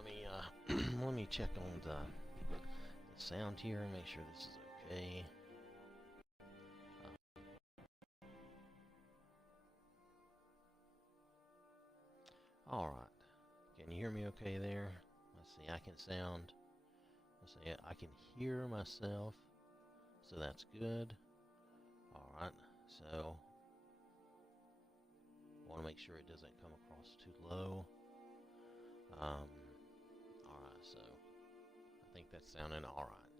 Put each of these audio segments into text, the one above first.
let me let me check on the sound here and make sure this is okay. Alright, can you hear me okay there? Let's see, I can sound, let's see, I can hear myself, so that's good. Alright, so I want to make sure it doesn't come across too low. Alright, so I think that's sounding alright.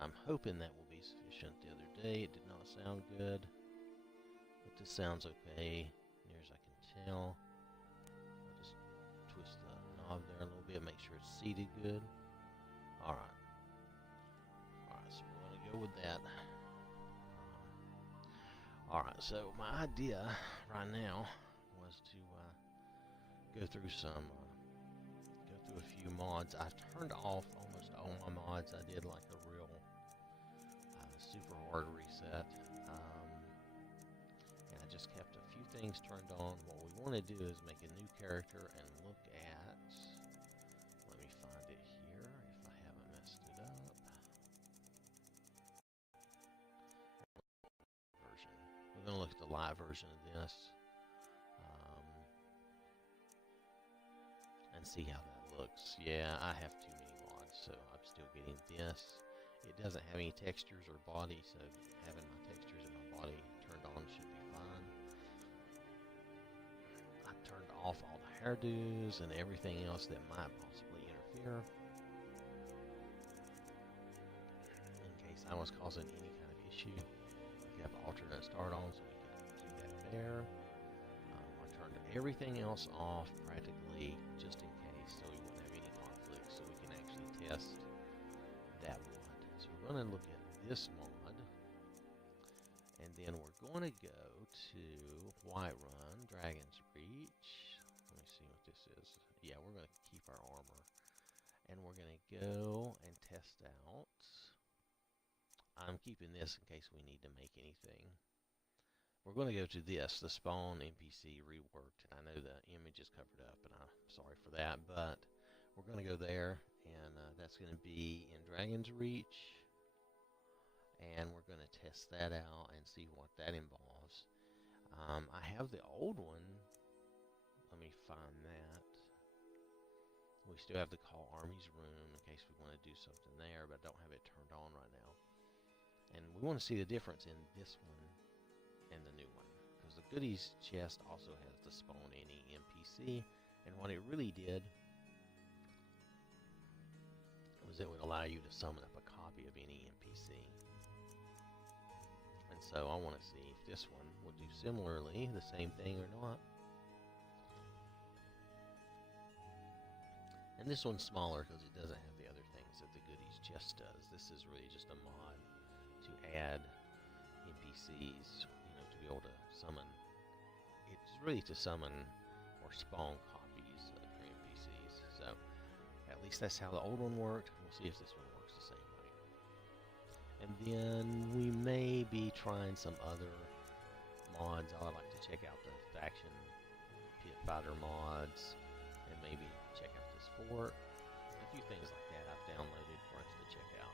I'm hoping that will be sufficient. The other day it did not sound good, but this sounds okay, near as I can tell. I'll just twist the knob there a little bit, make sure it's seated good. Alright. Alright, so we're going to go with that. Alright, so my idea right now was to go through a few mods. I turned off almost all my mods. I did like a real super hard reset, and I just kept a few things turned on. What we want to do is make a new character and look at, let me find it here if I haven't messed it up. We're going to look at the live version of this and see how that looks. Yeah, I have too many mods, so I'm still getting this. It doesn't have any textures or body, so having my textures and my body turned on should be fine. I turned off all the hairdos and everything else that might possibly interfere, in case I was causing any kind of issue. We have alternate start on, so we can do that there. I turned everything else off practically just in case, so we wouldn't have any conflict, so we can actually test that mod. So we're going to look at this mod, and then we're going to go to Whiterun, Dragon's Reach. Let me see what this is. Yeah, we're going to keep our armor, and we're going to go and test out. I'm keeping this in case we need to make anything. We're going to go to this, the Spawn NPC reworked, and I know the image is covered up, and I'm sorry for that, but we're going to go there, and that's going to be in Dragon's Reach, and we're going to test that out and see what that involves. I have the old one. Let me find that. We still have the Call Armies room in case we want to do something there, but I don't have it turned on right now. And we want to see the difference in this one and the new one, because the goodies chest also has the Spawn any NPC, and what it really did was it would allow you to summon up a copy of any NPC. And so I want to see if this one will do similarly the same thing or not. And this one's smaller because it doesn't have the other things that the goodies chest does. This is really just a mod to add NPCs, to be able to summon. It's really to summon or spawn copies of your NPCs. So at least that's how the old one worked. We'll see if this one works the same way. And then we may be trying some other mods. I would like to check out the faction pit fighter mods, and maybe check out this fort. A few things like that I've downloaded for us to check out.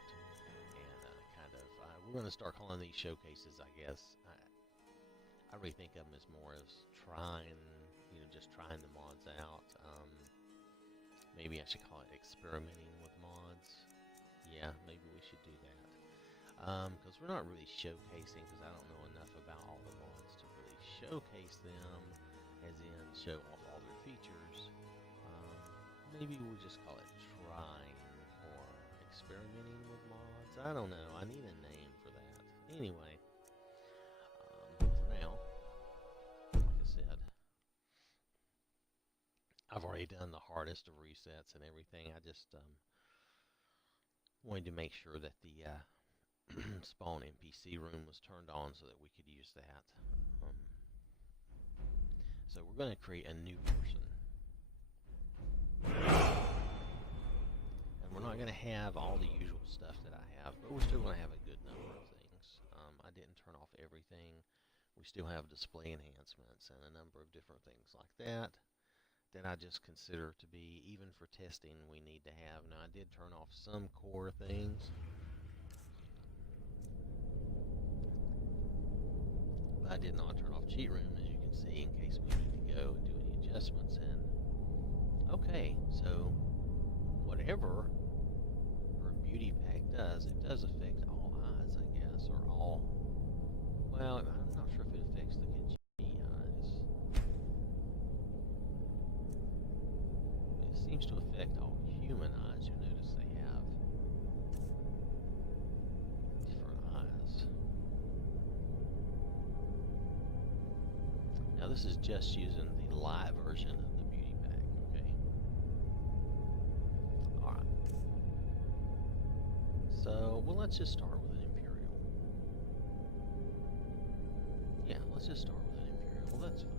We're going to start calling these showcases, I guess. I really think of them as more as trying, just trying the mods out. Maybe I should call it experimenting with mods. Yeah, maybe we should do that. Because we're not really showcasing, because I don't know enough about all the mods to really showcase them, as in show off all their features. Maybe we'll just call it trying or experimenting with mods. I don't know. I need a name for that. Anyway, for now, like I said, I've already done the hardest of resets and everything. I just wanted to make sure that the Spawn NPC room was turned on so that we could use that. So we're going to create a new person. And we're not going to have all the usual stuff that I have, but we're still going to have a good number of things. I didn't turn off everything. We still have display enhancements and a number of different things like that. that I just consider to be, even for testing, we need to have. Now, I did turn off some core things. But I did not turn off cheat room, as you can see, in case we need to go and do any adjustments. And okay, so whatever her beauty pack does, it does affect all eyes, I guess, or all. Well, I'm not sure if it affects the Kajiki eyes. It seems to affect all human eyes. You notice they have different eyes. Now this is just using the live version of the beauty pack, okay? Alright. So, well, let's just start with an Imperial. Yeah, let's just start with an Imperial. That's fine.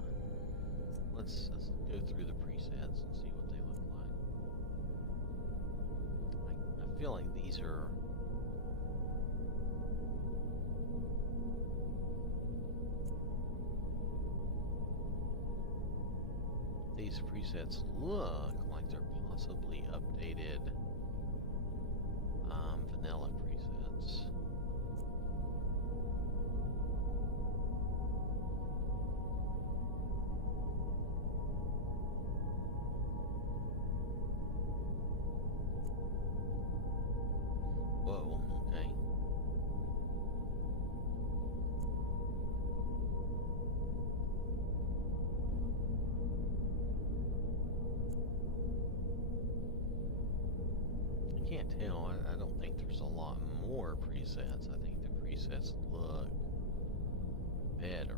Let's go through the presets and see what they look like. I feel like these are... These presets look like they're possibly updated vanilla presets. Whoa, okay. Can't tell. I don't think there's a lot more presets. I think the presets look better.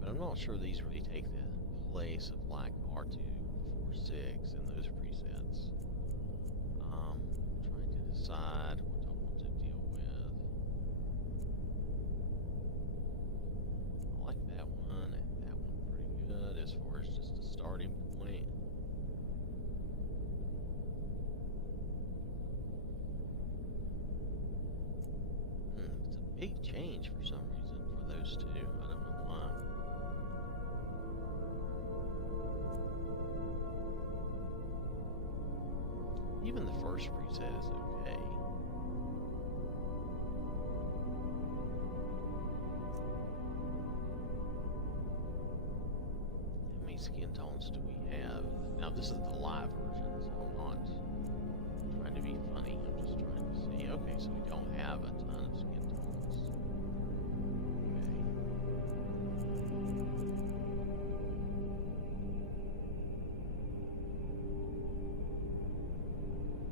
But I'm not sure these really take the place of like R246 in those presets. Trying to decide what I want to deal with. I like that one and that one pretty good as far as just a starting point. It's a big change for some reason for those two. I don't know why. Even the first preset is okay. How many skin tones do we have? Now this is the live version, so I'm not trying to be funny. I'm just trying to see. Okay, so we don't have a ton of skin tones. Okay.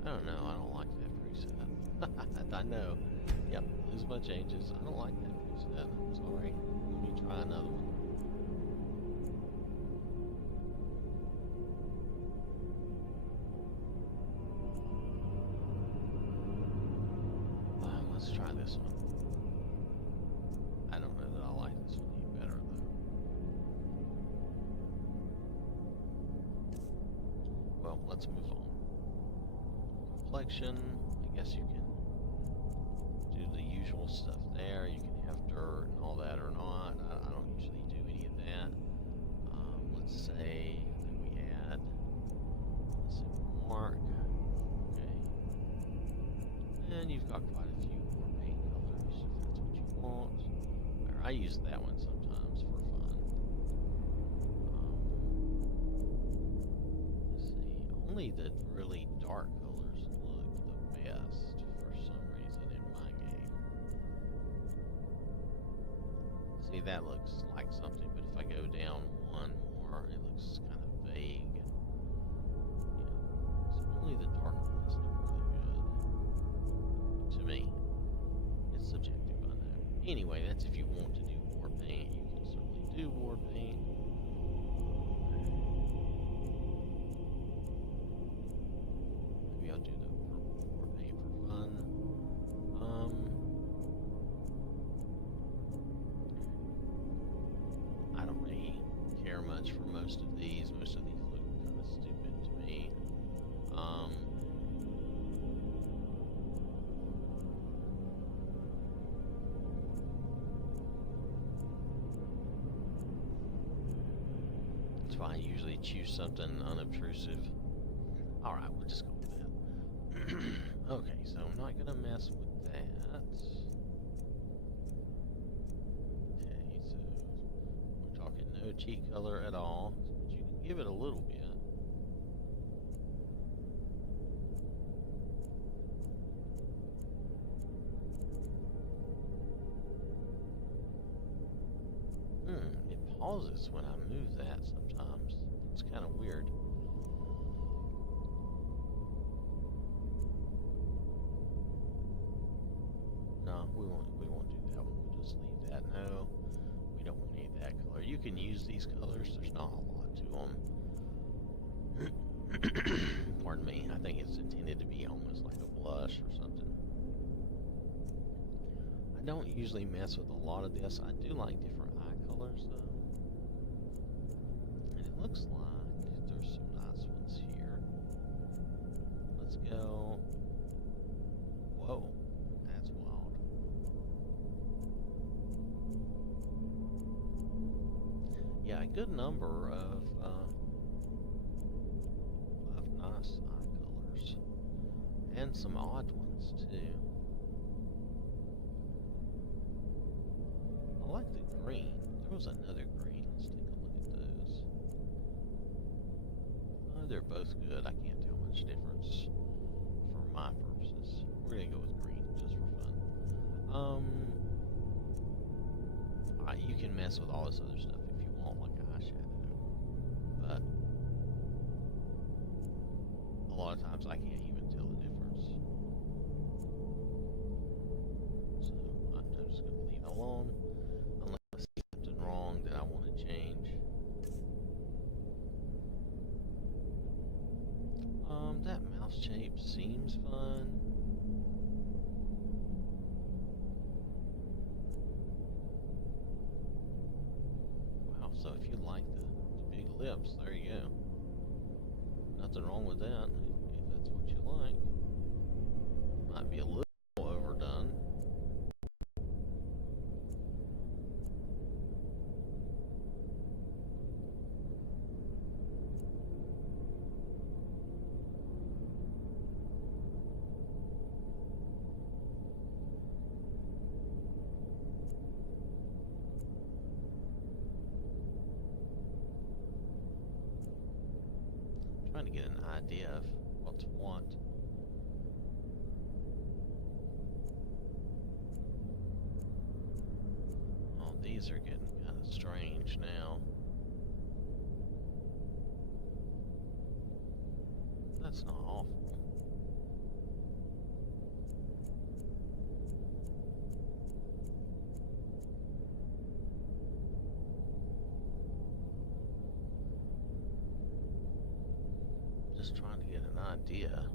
I don't know. I don't like that preset. I know. Yep, lose my changes. I don't like that preset. I'm sorry. Let me try another one. Let's try this one. I don't know that I like this one any better though. Well, let's move on. Complexion, I guess you can do the usual stuff there. You can have dirt and all that or not. I don't usually do any of that. Let's say that we add, let's say mark. Okay. And you've got quite a few more paint colors if that's what you want. Or I use that one sometimes for fun. Let's see. Only the really dark colors look the best for some reason in my game. See, that looks like something, but if I go down one more, it looks kind of vague. Yeah. So only the dark ones look really good. To me. It's subjective, I know. Anyway, that's if you want to do war paint. You can certainly do war paint. Maybe I'll do the purple war paint for fun. I don't really care much for most of these. Most of these look kind of stupid to me. That's why I usually choose something unobtrusive. Alright, we'll just go with that. Okay, so I'm not going to mess with that. Okay, so we're talking no cheek color at all. But you can give it a little bit. It pauses when I move that sometimes. It's kind of weird. No, we won't do that one. We'll just leave that. No, we don't want any of that color. You can use these colors. There's not a lot to them. Pardon me. I think it's intended to be almost like a blush or something. I don't usually mess with a lot of this. I do like different eye colors though. And it looks like there's some nice ones here. Let's go. Whoa, that's wild. Yeah, a good number of nice eye colors. And some odd ones too. I like the green. There was another green. Let's take a look at those. Oh, they're both good. I can't tell much difference for my purposes. We're gonna go with green just for fun. You can mess with all this other stuff if you want, like eyeshadow, but a lot of times I can't even tell the difference. So I'm just gonna leave it alone. Unless I see something wrong that I want to change. That mouth shape seems fun. Wow, so if you like the big lips, there you go. Nothing wrong with that, if that's what you like. Might be a little overdone. Trying to get an idea of what's what. Oh, these are getting kind of strange now. That's not awful. Just trying to get an idea.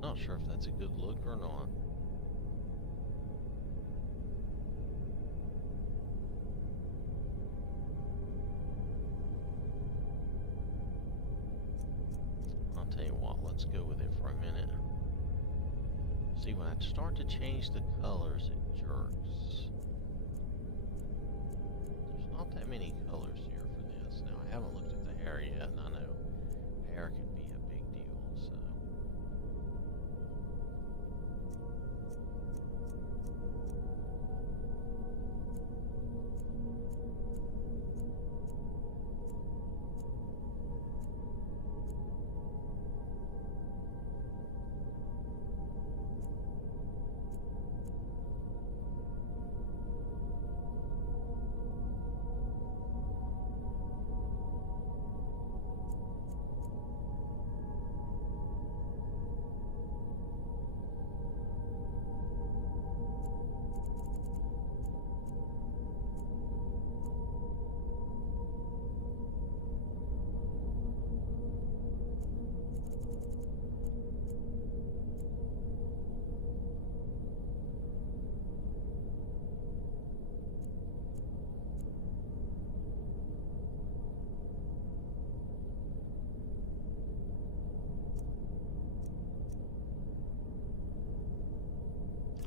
Not sure if that's a good look or not. I'll tell you what, let's go with it for a minute. See, when I start to change the colors, it jerks. There's not that many colors here for this. Now, I haven't looked at the hair yet, and I know hair can be a big deal, so.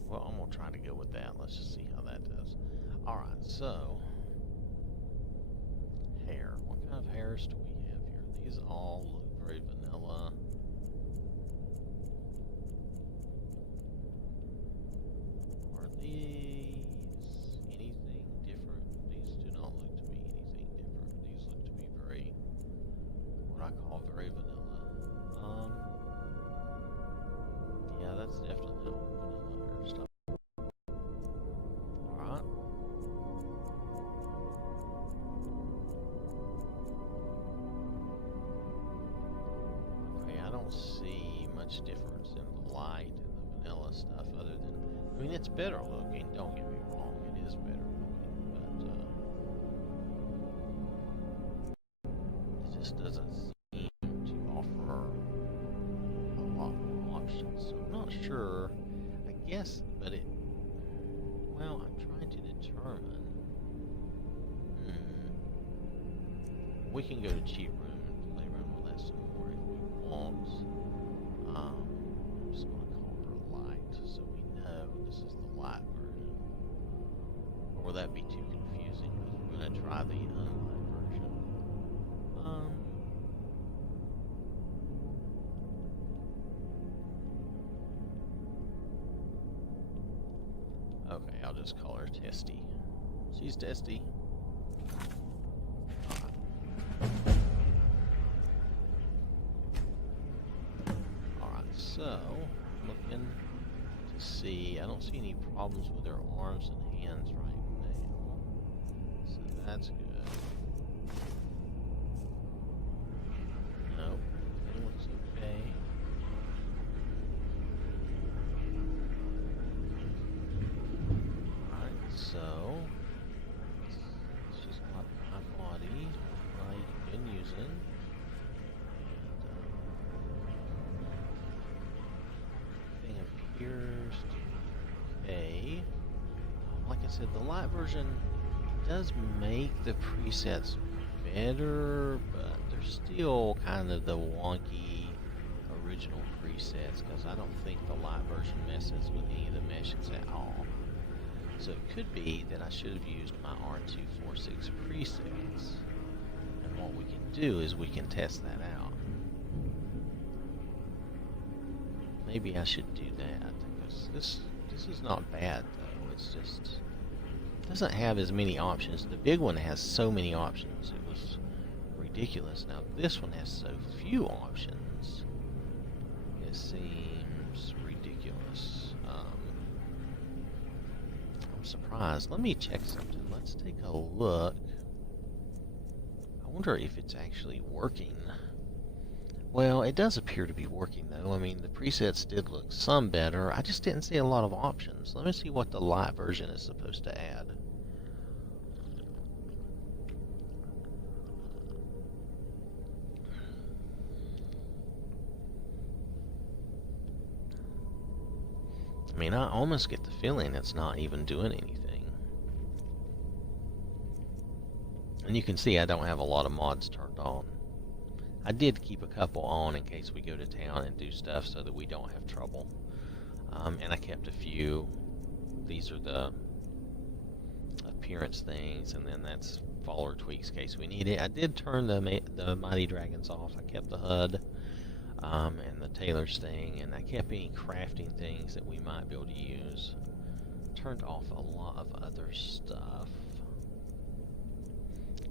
Well, I'm going to try to go with that. Let's just see how that does. Alright, so hair. What kind of hairs do we have here? These all look very vanilla. Are these anything different? These do not look to me anything different. These look to me very, what I call very vanilla. Yeah, that's definitely vanilla hairstyle. Alright. Okay, I don't see much difference in the light and the vanilla stuff other than, I mean, it's better looking, don't get me wrong, it is better looking, but it just doesn't seem to offer a lot more options, so I'm not sure, I guess, but it, well, I'm trying to determine, we can go to cheat room and play around with that some more if we want. I'm just going to call her Lite so we know this is the Lite version. Or will that be too confusing? We're going to try the Unlite version. Okay, I'll just call her Testy. She's Testy. So, looking to see, I don't see any problems with her arms and hands right now, so that's good. Nope, everything looks okay. Alright, so, she's got my body, I've been using. Appears okay. Like I said, the Lite version does make the presets better, but they're still kind of the wonky original presets because I don't think the Lite version messes with any of the meshes at all. So it could be that I should have used my R246 presets, and what we can do is we can test that out. Maybe I should do that, because this is not bad though, it's just, it doesn't have as many options. The big one has so many options, it was ridiculous. Now this one has so few options, it seems ridiculous. I'm surprised. Let me check something, let's take a look. I wonder if it's actually working. Well, it does appear to be working though. I mean, the presets did look some better. I just didn't see a lot of options. Let me see what the Lite version is supposed to add. I mean, I almost get the feeling it's not even doing anything. And you can see I don't have a lot of mods turned on. I did keep a couple on in case we go to town and do stuff so that we don't have trouble. And I kept a few. These are the appearance things, and then that's follower tweaks in case we need it. I did turn the Mighty Dragons off. I kept the HUD and the Tailor's thing, and I kept any crafting things that we might be able to use. Turned off a lot of other stuff.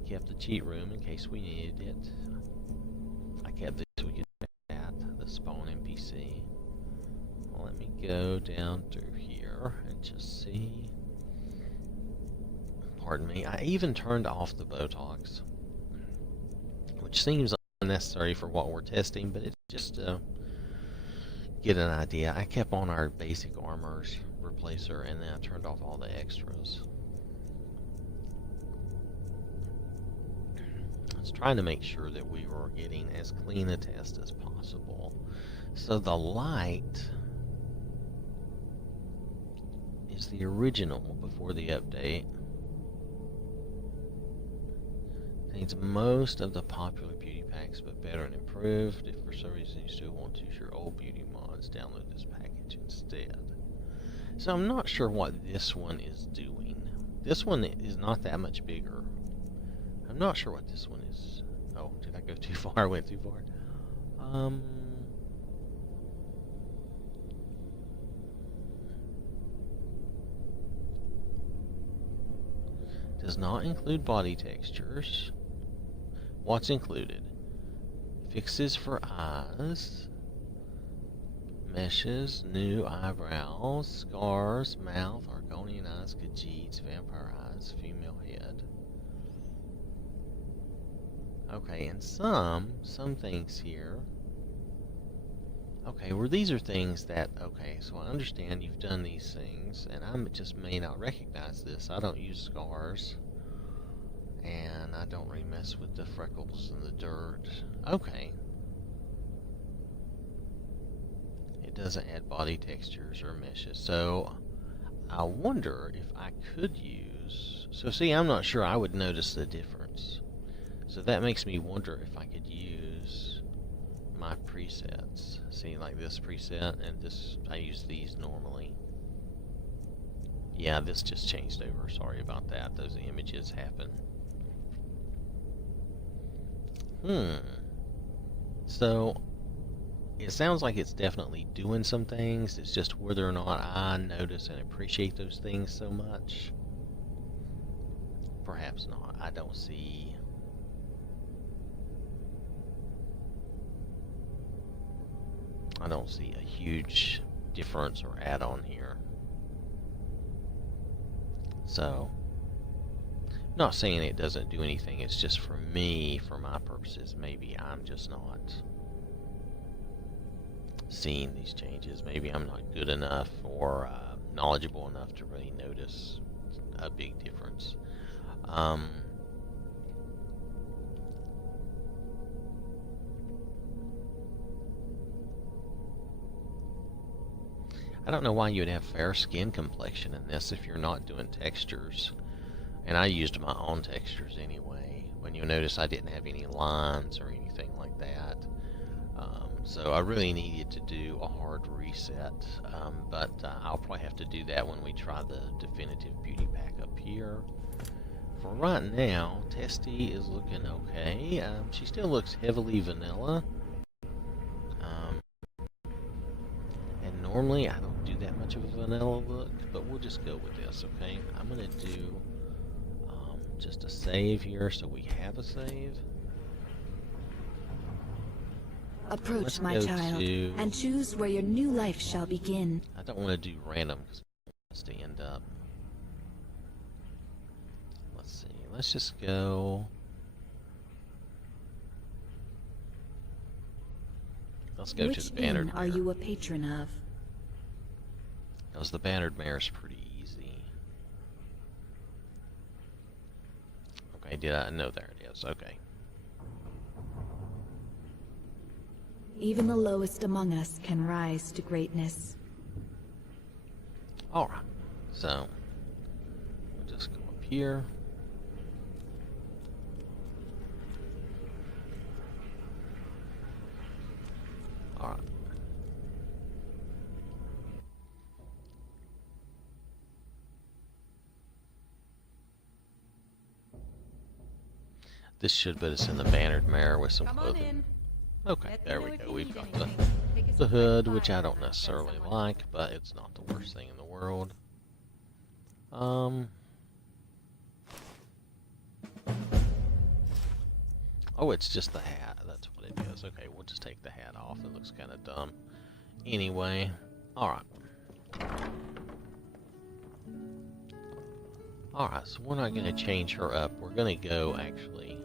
Kept the cheat room in case we needed it. I kept this, we could add the spawn NPC. Well, let me go down through here and just see. Pardon me. I even turned off the Botox, which seems unnecessary for what we're testing, but it's just to get an idea. I kept on our basic armors replacer, and then I turned off all the extras. I was trying to make sure that we were getting as clean a test as possible. So the Lite is the original before the update. Contains most of the popular beauty packs, but better and improved. If for some reason you still want to use your old beauty mods, download this package instead. So I'm not sure what this one is doing. This one is not that much bigger. I'm not sure what this one is. Oh, did I go too far? I went too far. Does not include body textures. What's included? Fixes for eyes, meshes, new eyebrows, scars, mouth, Argonian eyes, Khajiits, vampire eyes, female head. Okay, and some things here. Okay, well these are things that, okay, so I understand you've done these things, and I just may not recognize this. I don't use scars, and I don't really mess with the freckles and the dirt. Okay. It doesn't add body textures or meshes, so I wonder if I could use, so see, I'm not sure I would notice the difference. So that makes me wonder if I could use my presets. See, like this preset and this, I use these normally. Yeah, this just changed over. Sorry about that. Those images happen. So, it sounds like it's definitely doing some things. It's just whether or not I notice and appreciate those things so much. Perhaps not. I don't see a huge difference or add-on here. So, not saying it doesn't do anything, it's just for me, for my purposes, maybe I'm just not seeing these changes. Maybe I'm not good enough or knowledgeable enough to really notice a big difference. I don't know why you would have fair skin complexion in this if you're not doing textures. And I used my own textures anyway. When you notice I didn't have any lines or anything like that. So I really needed to do a hard reset. But I'll probably have to do that when we try the definitive beauty pack up here. For right now, Testy is looking okay. She still looks heavily vanilla. And normally I don't do that much of a vanilla look, but we'll just go with this, okay? I'm going to do just a save here so we have a save. Approach, my child, and choose where your new life shall begin. I don't want to do random because it wants to end up. Let's see. Let's just go. Let's go to the Bannered Mare. Which inn are you a patron of? Because the Bannered Mare is pretty easy. Okay, did I? No, there it is. Okay. Even the lowest among us can rise to greatness. Alright, so we'll just go up here. Alright. This should put us in the Bannered Mare with some clothing. Okay, there we go. We've got the hood, which I don't necessarily like, but it's not the worst thing in the world. Oh, it's just the hat. That's what it is. Okay, we'll just take the hat off. It looks kind of dumb. Anyway, alright. Alright, so we're not going to change her up. We're going to go, actually...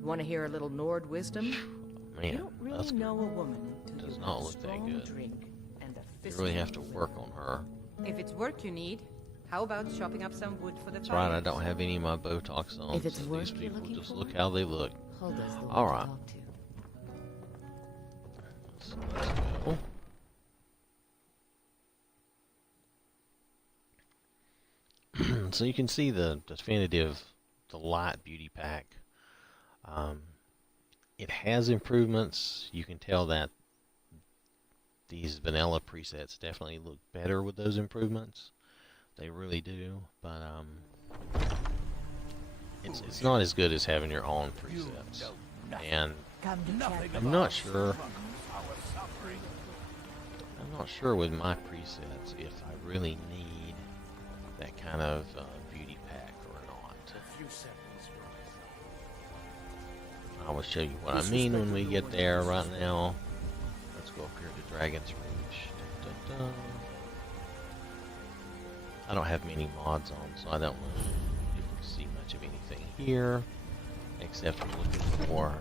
Want to hear a little Nord wisdom? Man, you don't really know a woman does not look that good. You really have to work on her. If it's work you need, how about chopping up some wood for the That's right, I don't have any of my Botox on. If it's so work these people just for, look how they look. Hulda's the one Alright. to talk to. So let's go. So you can see the definitive, the Lite beauty pack. It has improvements. You can tell that these vanilla presets definitely look better with those improvements. They really do, but it's not as good as having your own presets. And I'm not sure with my presets if I really need that kind of beauty pack or not. I will show you what I mean when we get there. Right now, let's go up here to Dragon's Reach. Dun, dun, dun. I don't have many mods on, so I don't know if we see much of anything here, except for looking for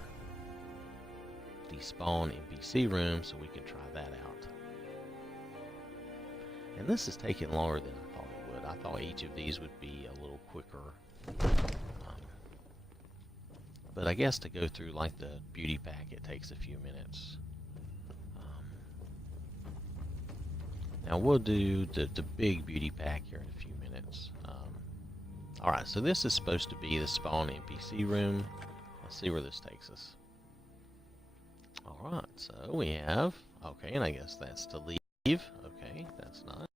the spawn NPC room so we can try that out. And this is taking longer than I thought it would. I thought each of these would be a little quicker. But I guess to go through like the beauty pack, it takes a few minutes. Now we'll do the big beauty pack here in a few minutes. Alright, so this is supposed to be the spawn NPC room. Let's see where this takes us. Alright, so we have... Okay, and I guess that's to leave. Okay, that's nice.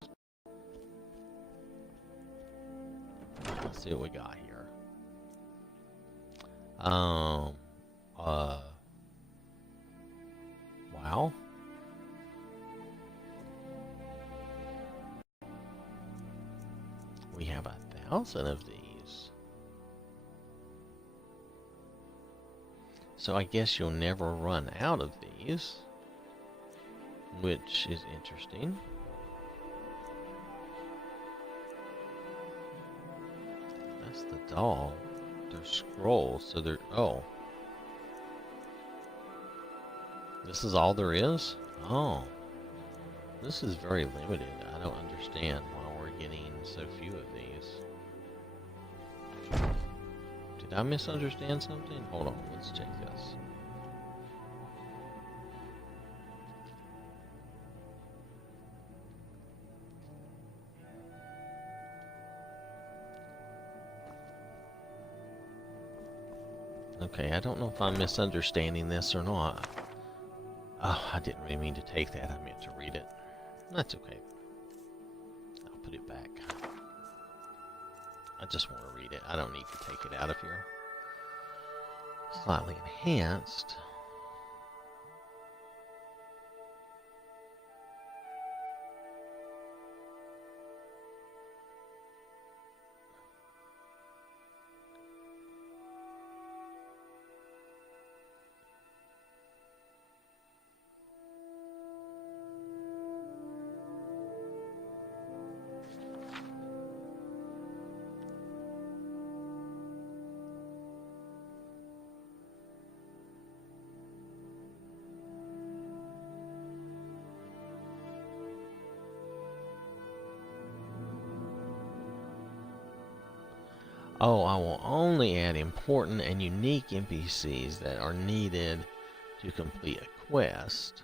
Let's see what we got here. Wow. We have 1,000 of these. So I guess you'll never run out of these, which is interesting. That's the doll. They're scrolls, so they're... Oh. This is all there is? Oh. This is very limited. I don't understand why we're getting so few of these. Did I misunderstand something? Hold on, let's check this. Okay, I don't know if I'm misunderstanding this or not. Oh, I didn't really mean to take that. I meant to read it. That's okay. I'll put it back. I just want to read it. I don't need to take it out of here. Slightly enhanced. Oh, I will only add important and unique NPCs that are needed to complete a quest.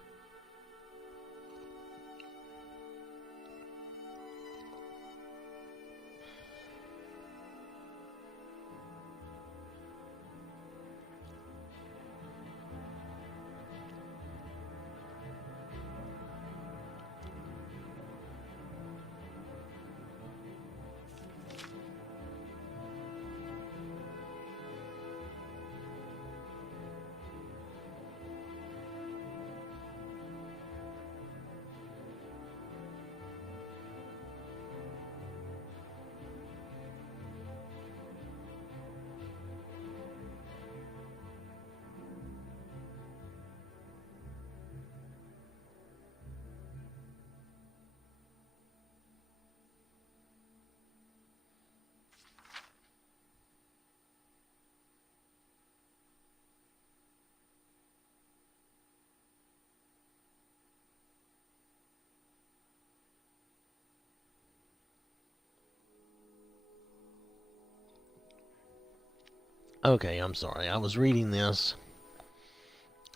Okay, I'm sorry. I was reading this.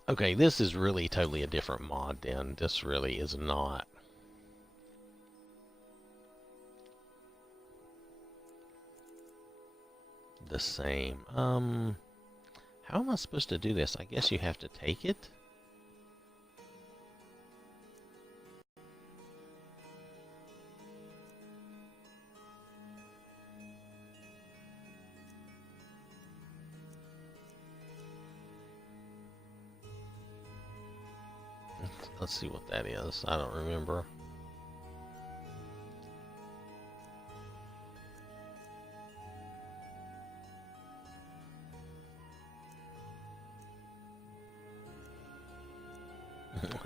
Okay, this is really totally a different mod then. This really is not. The same. How am I supposed to do this? I guess you have to take it? Let's see what that is. I don't remember.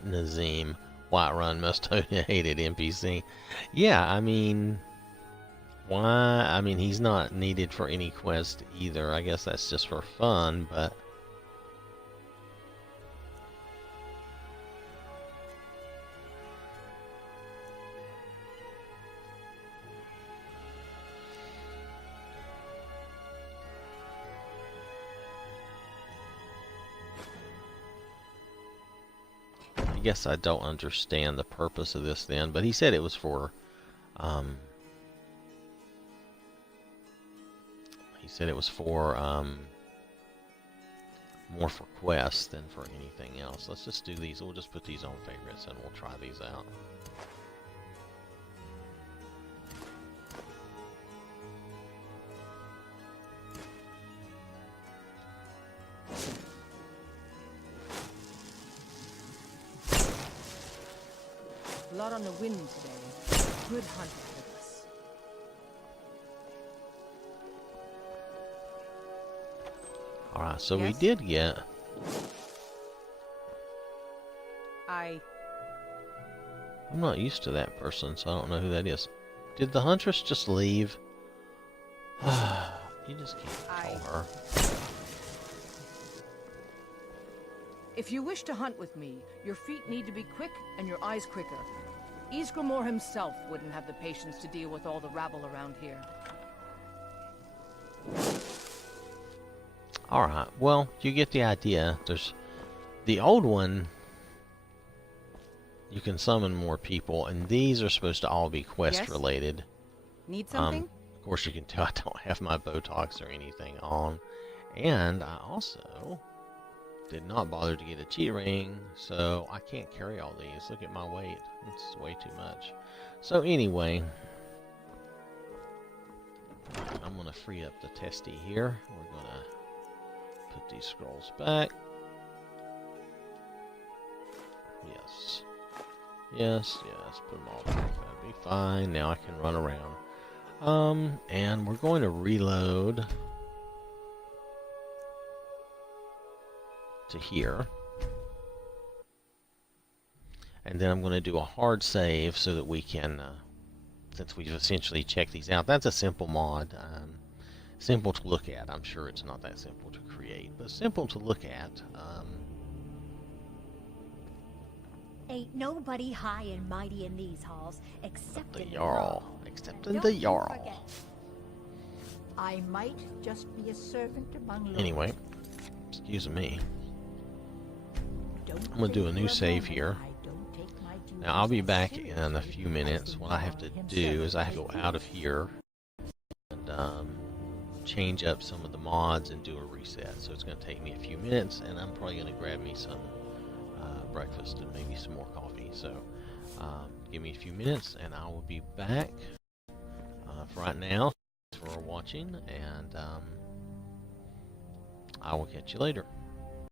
Nazim, Whiterun most hated NPC. Yeah, I mean, why? I mean, he's not needed for any quest either. I guess that's just for fun, but I guess I don't understand the purpose of this then. But he said it was for, he said it was for, more for quests than for anything else. Let's just do these. We'll just put these on favorites and we'll try these out. Blood on the wind today. Good hunt with us. Alright, so Yes? we did get... I'm not used to that person, so I don't know who that is. Did the Huntress just leave? You just can't control her. If you wish to hunt with me, your feet need to be quick and your eyes quicker. Ysgramor himself wouldn't have the patience to deal with all the rabble around here. Alright, well, you get the idea. There's the old one, you can summon more people, and these are supposed to all be quest Yes? related. Need something? Of course, you can tell I don't have my Botox or anything on. And I also did not bother to get a cheat ring, so I can't carry all these. Look at my weight. It's way too much. So anyway, I'm going to free up the Testy here. We're going to put these scrolls back. Yes. Yes, yes. Put them all back. That'll be fine. Now I can run around. And we're going to reload to here. And then I'm going to do a hard save so that we can, since we've essentially checked these out. That's a simple mod. Simple to look at. I'm sure it's not that simple to create, but simple to look at. Ain't nobody high and mighty in these halls except The in Jarl. law. Except And in the don't you Jarl. forget, I might just be a servant among lords. Anyway, excuse me. Don't I'm going to do a think new for save moment here. I don't take my duties Now I'll be as back seriously in a few minutes. as What I have to the do Jarl is I have to himself go out of here and change up some of the mods and do a reset. So it's going to take me a few minutes, and I'm probably going to grab me some breakfast and maybe some more coffee. So give me a few minutes and I will be back. For right now, thanks for watching, and I will catch you later.